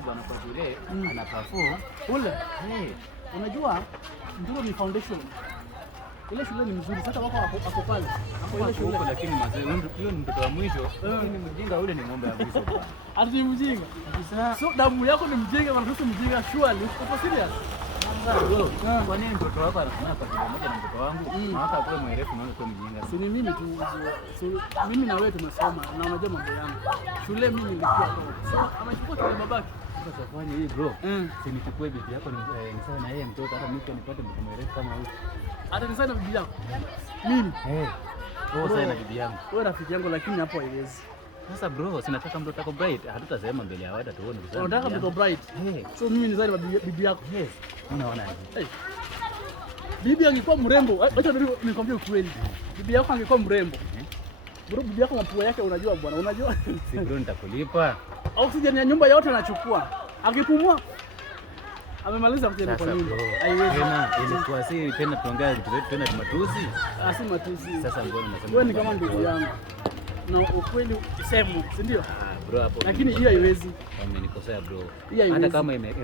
bwana kwa vile ana perform ule. Unajua ndio ni foundation. Ile shule ni mzuri. Sasa wako ako pale. Hapo ile shule lakini mazee hiyo ni mtoto wa mwisho. Ni mjinga ule, ni ng'ombe ya mwisho bwana. Ati mjinga. So damu yako ni mjinga, bwana, sio mjinga surely. Uko serious? Bro, kwa nini mtoto wako anafanya kazi moja na mtoto wangu? Na hata kwa mwerefu naona kwa mjinga. Si ni mimi tu. Mimi na wewe tumesoma na unajua mambo yangu. Shule mimi nilikuwa so amechukua kile mabaki. Sasa fanya hii bro. Si nichukue bibi yako ni sawa na yeye mtoto, hata mimi nipate mtoto mwerefu kama huyu. Hata ni sana bibi yako. Mimi. Sasa na bibi yangu. Wewe rafiki yangu, lakini hapo haiwezi. Sasa bro, sinataka mtoto wako bright. Hatutasema mbele ya watu tuone vizuri. Unataka mtoto bright. So mimi ni zaidi bibi yako. Unaona nini? Bibi angekuwa mrembo, acha nikwambie ukweli. Bibi yako angekuwa mrembo. Bro, bibi yako mapua yake unajua bwana, unajua? Si bro, nitakulipa. Oxygen ya nyumba yote anachukua. Akipumua amemaliza kutenda kwa nyumba. Haiwezi. Tena ilikuwa si tena tuongea vitu vyetu tena matusi. Si matusi. Sasa mbona unasema? Wewe ni kama ndugu yangu. Na ukweli useme, si ndio? Bro hapo. Lakini hiyo haiwezi. Umenikosea bro.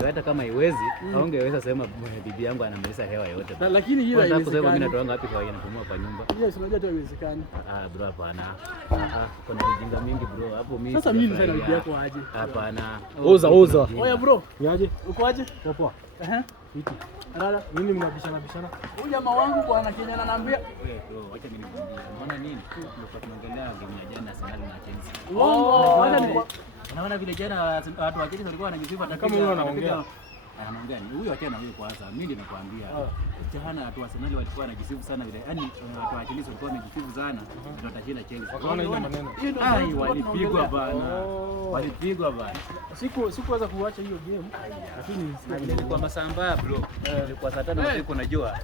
Hata kama haiwezi, haungeweza sema bibi yangu anamaliza hewa yote. Lakini hiyo haiwezi. Sasa mimi natoanga wapi kwa yanapumua kwa nyumba? Yes, unajua tu haiwezekani. Bro hapana. Kuna ujinga mingi bro. Hapo mimi. Sasa mimi sasa bibi yako aje? Hapana. Oza. Oya bro. Niaje? Uko aje? Poa. Vipi? Rada, Nini mnabishana? Huyu jamaa wangu bwana Kenya ananiambia. Bro, acha mimi nikwambie. Unaona nini? Ndio tunaongelea game ya jana Arsenal na Chelsea. Unaona vile jana watu wa Chelsea walikuwa wanajisifu hata kama huyo anaongea. Anaongea ni huyo, achana huyo kwanza. Mimi ndio nakwambia. Jana watu wa Arsenal walikuwa wanajisifu sana vile. Yaani watu wa Chelsea walikuwa wanajisifu sana ndio watashinda Chelsea. Wakaona ile maneno. Walipigwa bana. Walipigwa bana. Sikuweza kuacha hiyo game. Lakini ilikuwa masaa mbaya bro. Ilikuwa saa 5 usiku, unajua.